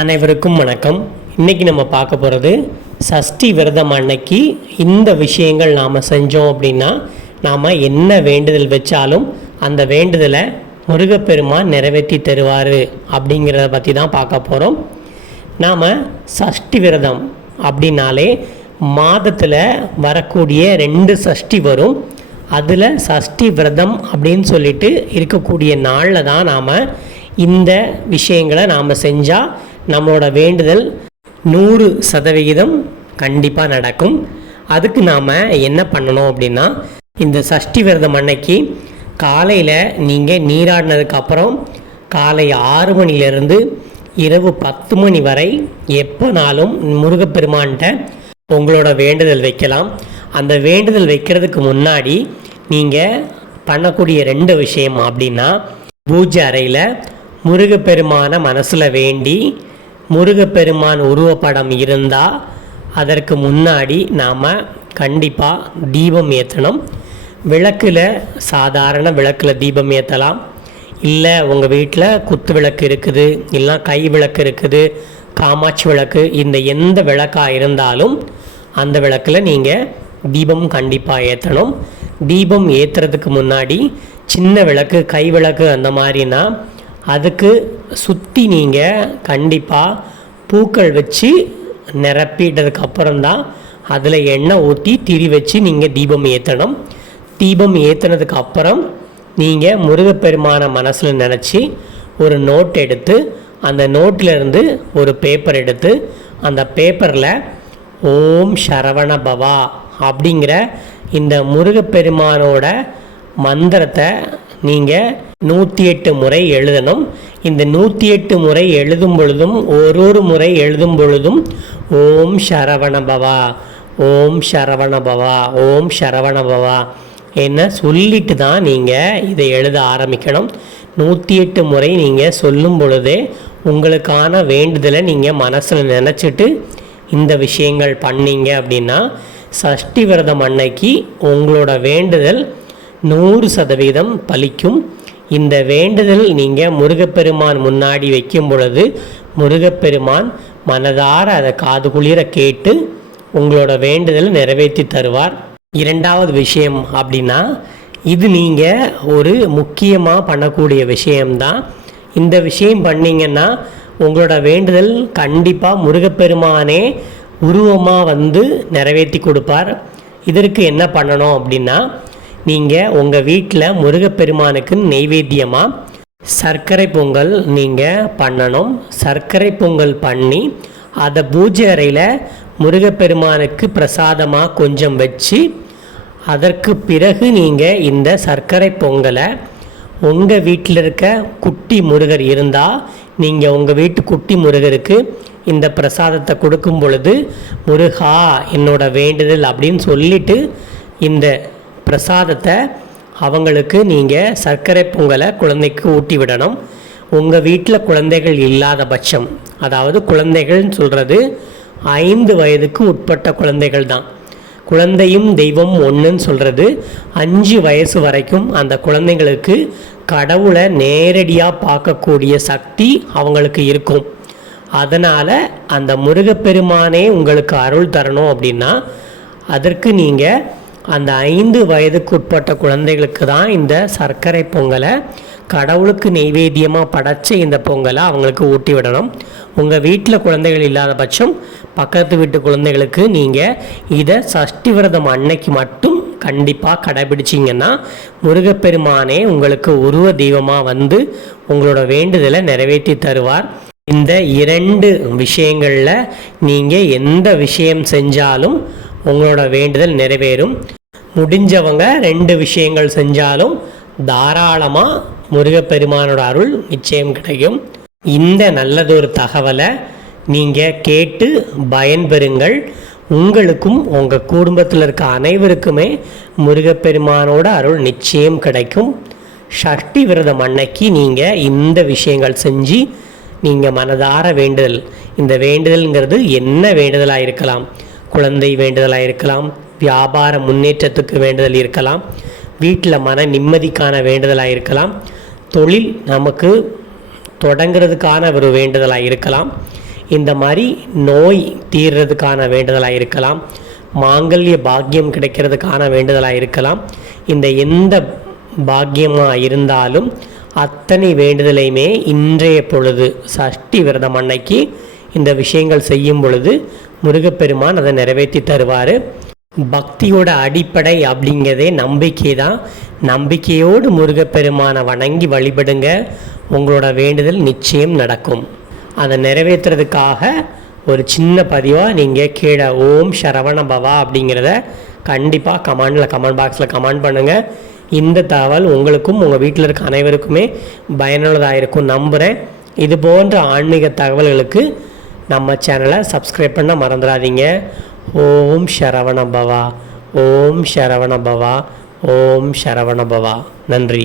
அனைவருக்கும் வணக்கம். இன்றைக்கி நம்ம பார்க்க போகிறது சஷ்டி விரதம் அன்னைக்கு இந்த விஷயங்கள் நாம் செஞ்சோம் அப்படின்னா நாம் என்ன வேண்டுதல் வச்சாலும் அந்த வேண்டுதலை முருகப்பெருமான் நிறைவேற்றி தருவார் அப்படிங்கிறத பற்றி தான் பார்க்க போகிறோம் நாம் சஷ்டி விரதம் அப்படின்னாலே மாதத்தில் வரக்கூடிய ரெண்டு சஷ்டி வரும். அதில் சஷ்டி விரதம் அப்படின்னு சொல்லிட்டு இருக்கக்கூடிய நாளில் தான் நாம் இந்த விஷயங்களை நாம் செஞ்சால் நம்மளோட வேண்டுதல் நூறு சதவிகிதம் கண்டிப்பாக நடக்கும். அதுக்கு நாம் என்ன பண்ணணும் அப்படின்னா இந்த சஷ்டி விரதம் அன்னைக்கு காலையில் நீங்கள் நீராடினதுக்கப்புறம் காலை ஆறு மணிலேருந்து இரவு பத்து மணி வரை எப்போனாலும் முருகப்பெருமான்கிட்ட உங்களோட வேண்டுதல் வைக்கலாம். அந்த வேண்டுதல் வைக்கிறதுக்கு முன்னாடி நீங்கள் பண்ணக்கூடிய ரெண்டு விஷயம் அப்படின்னா பூஜை அறையில் முருகப்பெருமானை மனசில் வேண்டி முருகப்பெருமான் உருவப்படம் இருந்தால் அதற்கு முன்னாடி நாம் கண்டிப்பாக தீபம் ஏற்றணும் விளக்கில் சாதாரண விளக்கில் தீபம் ஏற்றலாம் இல்லை உங்கள் வீட்டில் குத்து விளக்கு இருக்குது இல்லை கை விளக்கு இருக்குது காமாட்சி விளக்கு இந்த எந்த விளக்காக இருந்தாலும் அந்த விளக்கில் நீங்கள் தீபம் கண்டிப்பாக ஏற்றணும் தீபம் ஏற்றுறதுக்கு முன்னாடி சின்ன விளக்கு கை விளக்கு அந்த மாதிரினா அதுக்கு சுற்றி நீங்கள் கண்டிப்பாக பூக்கள் வச்சு நிரப்பிட்டதுக்கு அப்புறம்தான் அதில் எண்ணெய் ஊற்றி திரி வச்சு நீங்கள் தீபம் ஏற்றணும் தீபம் ஏற்றினதுக்கு அப்புறம் நீங்கள் முருகப்பெருமான மனசில் நினச்சி ஒரு நோட் எடுத்து அந்த நோட்டில் இருந்து ஒரு பேப்பர் எடுத்து அந்த பேப்பரில் ஓம் சரவண பவா அப்படிங்கிற இந்த முருகப்பெருமானோட மந்திரத்தை நீங்கள் நூற்றி எட்டு முறை எழுதணும். இந்த நூற்றி எட்டு முறை எழுதும் பொழுதும் ஒரு ஒரு முறை எழுதும் பொழுதும் ஓம் சரவணபவா ஓம் சரவண பவா ஓம் சரவண பவா என்ன சொல்லிட்டு தான் நீங்கள் இதை எழுத ஆரம்பிக்கணும். நூற்றி எட்டு முறை நீங்கள் சொல்லும் பொழுதே உங்களுக்கான வேண்டுதலை நீங்கள் மனசில் நினச்சிட்டு இந்த விஷயங்கள் பண்ணீங்க அப்படின்னா சஷ்டி விரதம் அன்னைக்கு உங்களோட வேண்டுதல் நூறு சதவீதம் பலிக்கும். இந்த வேண்டுதல் நீங்கள் முருகப்பெருமான் முன்னாடி வைக்கும் பொழுது முருகப்பெருமான் மனதார அதை காது குளிர கேட்டு உங்களோட வேண்டுதலை நிறைவேற்றி தருவார். இரண்டாவது விஷயம் அப்படின்னா இது நீங்கள் ஒரு முக்கியமாக பண்ணக்கூடிய விஷயம்தான். இந்த விஷயம் பண்ணீங்கன்னா உங்களோட வேண்டுதல் கண்டிப்பாக முருகப்பெருமானே உருவமாக வந்து நிறைவேற்றி கொடுப்பார். இதற்கு என்ன பண்ணணும் அப்படின்னா நீங்கள் உங்கள் வீட்டில் முருகப்பெருமானுக்கு நெய்வேத்தியமாக சர்க்கரை பொங்கல் நீங்கள் பண்ணணும். சர்க்கரை பொங்கல் பண்ணி அதை பூஜை அறையில் முருகப்பெருமானுக்கு பிரசாதமாக கொஞ்சம் வச்சு அதற்கு பிறகு நீங்கள் இந்த சர்க்கரை பொங்கலை உங்கள் வீட்டில் இருக்க குட்டி முருகர் இருந்தால் நீங்கள் உங்கள் வீட்டு குட்டி முருகருக்கு இந்த பிரசாதத்தை கொடுக்கும் பொழுது முருகா என்னோட வேண்டுதல் அப்படின்னு சொல்லிட்டு இந்த பிரசாதத்தை அவங்களுக்கு நீங்கள் சர்க்கரை பொங்கலை குழந்தைக்கு ஊட்டி விடணும். உங்கள் வீட்டில் குழந்தைகள் இல்லாத பட்சம் அதாவது குழந்தைகள்னு சொல்கிறது ஐந்து வயதுக்கு உட்பட்ட குழந்தைகள் தான். குழந்தையும் தெய்வம் ஒன்றுன்னு சொல்கிறது அஞ்சு வயசு வரைக்கும் அந்த குழந்தைங்களுக்கு கடவுளை நேரடியாக பார்க்கக்கூடிய சக்தி அவங்களுக்கு இருக்கும். அதனால் அந்த முருகப்பெருமானே உங்களுக்கு அருள் தரணும் அப்படின்னா அதற்கு நீங்கள் அந்த ஐந்து வயதுக்குட்பட்ட குழந்தைகளுக்கு தான் இந்த சர்க்கரை பொங்கலை கடவுளுக்கு நெய்வேத்தியமாக படைச்ச இந்த பொங்கலை அவங்களுக்கு ஊட்டி விடணும். உங்கள் வீட்டில் குழந்தைகள் இல்லாத பட்சம் பக்கத்து வீட்டு குழந்தைகளுக்கு நீங்கள் இதை சஷ்டி விரதம் அன்னைக்கு மட்டும் கண்டிப்பாக கடைபிடிச்சிங்கன்னா முருகப்பெருமானே உங்களுக்கு உருவ தெய்வமாக வந்து உங்களோட வேண்டுதலை நிறைவேற்றி தருவார். இந்த இரண்டு விஷயங்களில் நீங்கள் எந்த விஷயம் செஞ்சாலும் உங்களோட வேண்டுதல் நிறைவேறும். முடிஞ்சவங்க ரெண்டு விஷயங்கள் செஞ்சாலும் தாராளமாக முருகப்பெருமானோட அருள் நிச்சயம் கிடைக்கும். இந்த நல்லதொரு தகவலை நீங்கள் கேட்டு பயன்பெறுங்கள். உங்களுக்கும் உங்கள் குடும்பத்தில் இருக்க அனைவருக்குமே முருகப்பெருமானோட அருள் நிச்சயம் கிடைக்கும். சஷ்டி விரதம் அன்னைக்கு நீங்கள் இந்த விஷயங்கள் செஞ்சு நீங்கள் மனதார வேண்டுதல். இந்த வேண்டுதல்ங்கிறது என்ன வேண்டுதலாக இருக்கலாம். குழந்தை வேண்டுதலாக இருக்கலாம் வியாபார முன்னேற்றத்துக்கு வேண்டுதல் இருக்கலாம் வீட்டில் மன நிம்மதிக்கான வேண்டுதலாக இருக்கலாம் தொழில் நமக்கு தொடங்கிறதுக்கான ஒரு வேண்டுதலாக இருக்கலாம் இந்த மாதிரி நோய் தீர்றதுக்கான வேண்டுதலாக இருக்கலாம் மாங்கல்ய பாக்கியம் கிடைக்கிறதுக்கான வேண்டுதலாக இருக்கலாம் இந்த எந்த பாக்கியமாக இருந்தாலும் அத்தனை வேண்டுதலையுமே இன்றைய பொழுது சஷ்டி விரதம் அன்னைக்கு இந்த விஷயங்கள் செய்யும் பொழுது முருகப்பெருமான் அதை நிறைவேற்றி தருவார். பக்தியோட அடிப்படை அப்படிங்கிறதே நம்பிக்கை தான் நம்பிக்கையோடு முருகப்பெருமானை வணங்கி வழிபடுங்க. உங்களோட வேண்டுதல் நிச்சயம் நடக்கும். அதை நிறைவேற்றுறதுக்காக ஒரு சின்ன பதிவாக நீங்கள் கீழே ஓம் சரவண பவா அப்படிங்கிறத கண்டிப்பாக கமெண்டில் கமெண்ட் பாக்ஸில் கமெண்ட் பண்ணுங்கள் இந்த தகவல் உங்களுக்கும் உங்கள் வீட்டில் இருக்க அனைவருக்குமே பயனுள்ளதாக இருக்கும் நம்புகிறேன் இது போன்ற ஆன்மீக தகவல்களுக்கு நம்ம சேனலை சப்ஸ்கிரைப் பண்ண மறந்துடாதீங்க. ஓம் சரவண பவா. ஓம் சரவண பவா. ஓம் சரவண பவா. நன்றி.